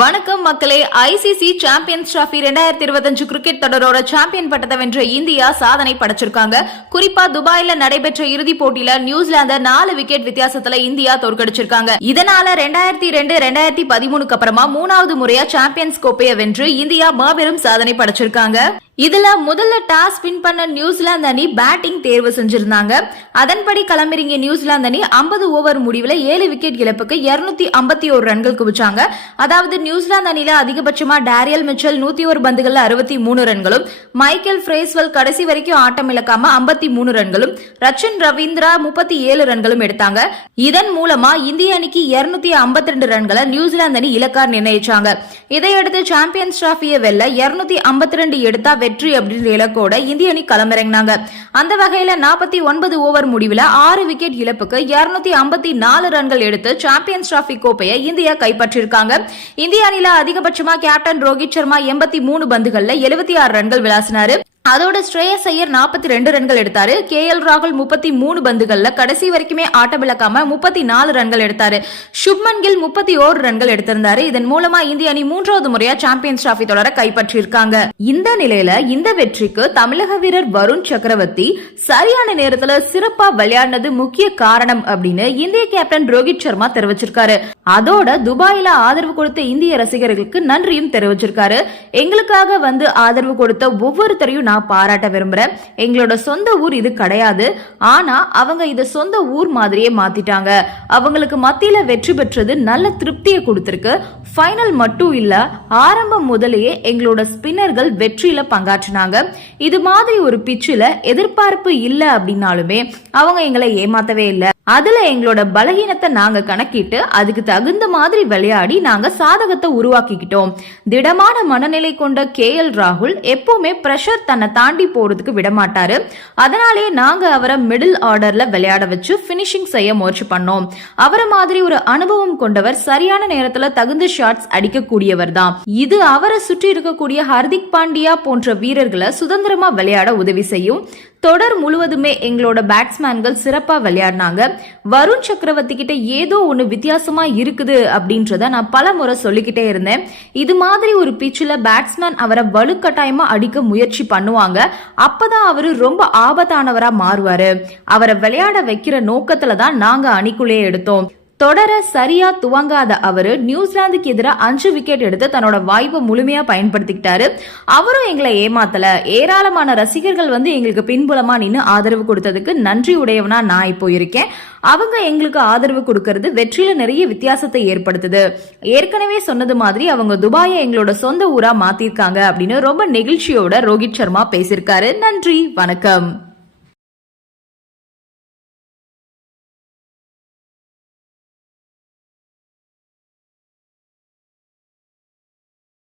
வணக்கம் மக்களே. ICC champions trophy ரெண்டாயிரத்தி இருபத்தஞ்சு கிரிக்கெட் தொடரோட சாம்பியன் பட்டத்தை வென்ற இந்தியா சாதனை படைச்சிருக்காங்க. குறிப்பா துபாயில நடைபெற்ற இறுதிப் போட்டியில நியூசிலாந்த நாலு விக்கெட் வித்தியாசத்துல இந்தியா தோற்கடிச்சிருக்காங்க. இதனால ரெண்டாயிரத்தி ரெண்டு ரெண்டாயிரத்தி பதிமூணுக்கு அப்புறமா மூணாவது முறையா சாம்பியன்ஸ் கோப்பையை வென்று இந்தியா மாபெரும் சாதனை படைச்சிருக்காங்க. இதுல முதல்ல டாஸ் வின் பண்ண நியூசிலாந்து அணி பேட்டிங் தேர்வு செஞ்சிருந்தாங்க. அதன்படி களமிறங்கிய நியூசிலாந்து அணி ஐம்பது ஓவர் முடிவில் ஏழு விக்கெட் இழப்புக்கு இருநூத்தி ஐம்பத்தி ஒரு ரன்கள் குவிச்சாங்க. அதாவது நியூசிலாந்து அணியில அதிகபட்சமா டேரியல் மிச்சல் நூத்தி ஒரு பந்துகள்ல அறுபத்தி மூணு ரன்களும் மைக்கேல் ஃப்ரேஸ்வெல் கடைசி வரைக்கும் ஆட்டம் இழக்காம ஐம்பத்தி மூணு ரன்களும் ரச்சன் ரவீந்திரா முப்பத்தி ஏழு ரன்களும் எடுத்தாங்க. இதன் மூலமா இந்திய அணிக்கு இருநூத்தி ஐம்பத்தி ரெண்டு ரன்களை நியூசிலாந்து அணி இலக்கார் நிர்ணயிச்சாங்க. இதையடுத்து சாம்பியன்ஸ் டிராபியை வெல்ல இருநூத்தி ஐம்பத்தி ரெண்டு எடுத்தா வெற்றி அப்படின்ற இலக்கோட இந்திய அணி களமிறங்கினாங்க. அந்த வகையில நாற்பத்தி ஒன்பது ஓவர் முடிவுல ஆறு விக்கெட் இழப்புக்கு இருநூத்தி ஐம்பத்தி நாலு ரன்கள் எடுத்து சாம்பியன்ஸ் டிராபி கோப்பையை இந்தியா கைப்பற்றிருக்காங்க இந்திய அணியில அதிகபட்சமா கேப்டன் ரோஹித் சர்மா எண்பத்தி மூணு பந்துகள்ல எழுபத்தி ஆறு ரன்கள் விளாசினாரு. அதோட ஸ்ரேயஸ் ஐயர் நாற்பத்தி ரெண்டு ரன்கள் எடுத்தாரு. கே எல் ராகுல் முப்பத்தி மூணு பந்துகள்ல கடைசி வரைக்குமே ஆட்டம் இழக்காம முப்பத்தி நாலு ரன்கள் எடுத்தாரு. சுப்மன் கில் முப்பத்தி ஓரு ரன்கள் எடுத்திருந்தாரு. இதன் மூலமா இந்திய அணி மூன்றாவது முறையா சாம்பியன்ஸ் டிராபி தொடர கைப்பற்றியிருக்காங்க. இந்த நிலையில இந்த வெற்றிக்கு தமிழக வீரர் வருண் சக்கரவர்த்தி சரியான நேரத்துல சிறப்பா விளையாடினது முக்கிய காரணம் அப்படின்னு இந்திய கேப்டன் ரோஹித் சர்மா தெரிவிச்சிருக்காரு. அதோட துபாயில ஆதரவு கொடுத்த இந்திய ரசிகர்களுக்கு நன்றியும் தெரிவிச்சிருக்காரு. எங்களுக்காக வந்து ஆதரவு கொடுத்த ஒவ்வொருத்தரையும் நான் பாராட்ட விரும்புறேன். எங்களோட சொந்த ஊர் இது கிடையாது. ஆனா அவங்க இத சொந்த ஊர் மாதிரியே மாத்திட்டாங்க. அவங்களுக்கு மத்தியில வெற்றி பெற்றது நல்ல திருப்தியை கொடுத்திருக்கு. ஃபைனல் மட்டும் இல்ல ஆரம்பம் முதலேயே எங்களோட ஸ்பின்னர்கள் வெற்றியில பங்காற்றினாங்க. இது மாதிரி ஒரு பிச்சில் எதிர்பார்ப்பு இல்ல அப்படின்னாலுமே அவங்க எங்களை ஏமாத்தவே இல்லை. அதுல எங்களோட பலகீனத்தை நாங்க கணக்கிட்டு அதுக்கு தகுந்த மாதிரி விளையாடி நாங்க சாதகத்தை உருவாக்கிக்கிட்டோம். திடமான மனநிலை கொண்ட கே எல் ராகுல் எப்பவுமே பிரஷர் தன்னை தாண்டி போறதுக்கு விடமாட்டாரு. அதனாலேயே நாங்க அவரை மிடில் ஆர்டர்ல விளையாட வச்சு பினிஷிங் செய்ய முயற்சி பண்ணோம். அவரை மாதிரி ஒரு அனுபவம் கொண்டவர் சரியான நேரத்துல தகுந்த ஷாட்ஸ் அடிக்கக்கூடியவர் தான். இது அவரை சுற்றி இருக்கக்கூடிய ஹர்திக் பாண்டியா போன்ற வீரர்களை சுதந்திரமா விளையாட உதவி செய்யும். தொடர் முழுவதுமே எங்களோட பேட்ஸ்மேன்கள் சிறப்பாக விளையாடினாங்க. வருண் சக்கரவர்த்தி கிட்ட ஏதோ ஒன்று வித்தியாசமாக இருக்குது அப்படின்றத நான் பல முறை சொல்லிக்கிட்டே இருந்தேன். இது மாதிரி ஒரு பிச்சில் பேட்ஸ்மேன் அவரை வலுக்கட்டாயமாக அடிக்க முயற்சி பண்ணுவாங்க. அப்பதான் அவரு ரொம்ப ஆபத்தானவராக மாறுவார். அவரை விளையாட வைக்கிற நோக்கத்தில் தான் நாங்கள் அணிக்குள்ளே எடுத்தோம். தொடர சரியா துவங்காத அவரு நியூசிலாந்துக்கு எதிராக அஞ்சு விக்கெட் எடுத்து தன்னோட வாய்ப்பை முழுமையா பயன்படுத்திக்கிட்டாரு. அவரும் எங்களை ஏமாத்தல. ஏராளமான ரசிகர்கள் வந்து எங்களுக்கு பின்புலமா நின்று ஆதரவு கொடுத்ததுக்கு நன்றி உடையவனா நான் இப்போ இருக்கேன். அவங்க எங்களுக்கு ஆதரவு கொடுக்கறது வெற்றியில நிறைய வித்தியாசத்தை ஏற்படுத்துது. ஏற்கனவே சொன்னது மாதிரி அவங்க துபாயை எங்களோட சொந்த ஊரா மாத்திருக்காங்க அப்படின்னு ரொம்ப நெகிழ்ச்சியோட ரோஹித் சர்மா பேசியிருக்காரு. நன்றி வணக்கம்.